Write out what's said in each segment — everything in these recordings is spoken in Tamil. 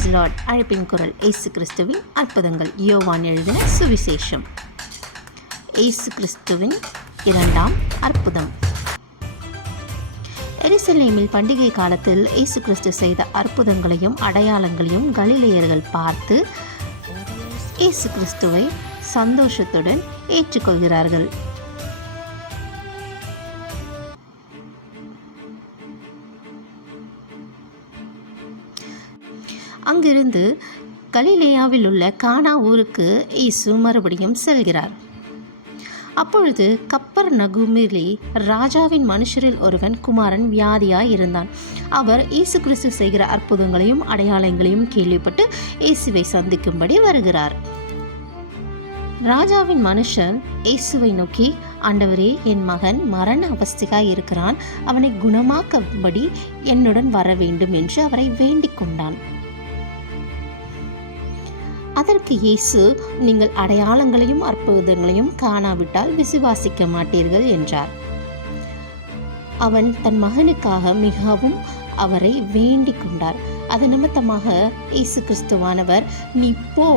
Price Lord. அழைப்பின் குரல். இயேசு கிறிஸ்துவின் அற்புதங்கள். யோவான் எழுதின சுவிசேஷம். இயேசு கிறிஸ்துவின் இரண்டாம் அற்புதம். எருசலேமில் பண்டிகை காலத்தில் இயேசு கிறிஸ்து செய்த அற்புதங்களையும் அடையாளங்களையும் கலிலேயர்கள் பார்த்து இயேசு கிறிஸ்துவை சந்தோஷத்துடன் ஏற்றுக்கொள்கிறார்கள். அங்கிருந்து கலிலேயாவில் உள்ள கானா ஊருக்கு இயேசு மறுபடியும் செல்கிறார். அப்பொழுது கப்பர்நகூமிலே ராஜாவின் மனுஷரில் ஒருவன் குமாரன் வியாதியாய் இருந்தான். அவர் இயேசு கிறிஸ்து செய்கிற அற்புதங்களையும் அடையாளங்களையும் கேள்விப்பட்டு இயேசுவை சந்திக்கும்படி வருகிறார். ராஜாவின் மனுஷன் இயேசுவை நோக்கி, ஆண்டவரே, என் மகன் மரண அவஸ்தையாய் இருக்கிறான், அவனை குணமாக்கும்படி என்னுடன் வர வேண்டும் என்று அவரை வேண்டிக் கொண்டான். அதற்கு இயேசு, நீங்கள் அடையாளங்களையும் அற்புதங்களையும் காணாவிட்டால் விசுவாசிக்க மாட்டீர்கள் என்றார். அவன் தன் மகனுக்காக மிகவும் அவரை வேண்டிக் கொண்டார். அது நிமித்தமாக இயேசு கிறிஸ்துவானவர், நீ போ,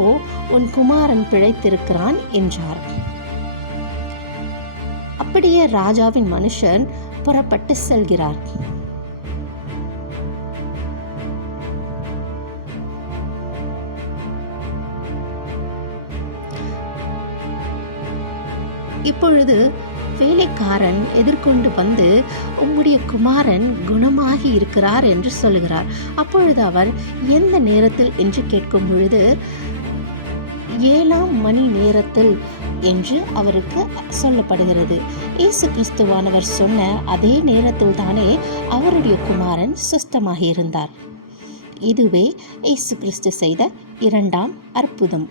உன் குமாரன் பிழைத்திருக்கிறான் என்றார். அப்படியே ராஜாவின் மனுஷன் புறப்பட்டு செல்கிறார். இப்பொழுது வேலைக்காரன் எதிர்கொண்டு வந்து, உம்முடைய குமாரன் குணமாகி இருக்கிறார் என்று சொல்லுகிறார். அப்பொழுது அவர் எந்த நேரத்தில் என்று கேட்கும் பொழுது 7ஆம் மணி நேரத்தில் என்று அவருக்கு சொல்லப்படுகிறது. இயேசு கிறிஸ்துவானவர் சொன்ன அதே நேரத்தில் தானே அவருடைய குமாரன் சுஸ்தமாகி இருந்தார். இதுவே இயேசு கிறிஸ்து செய்த இரண்டாம் அற்புதம்.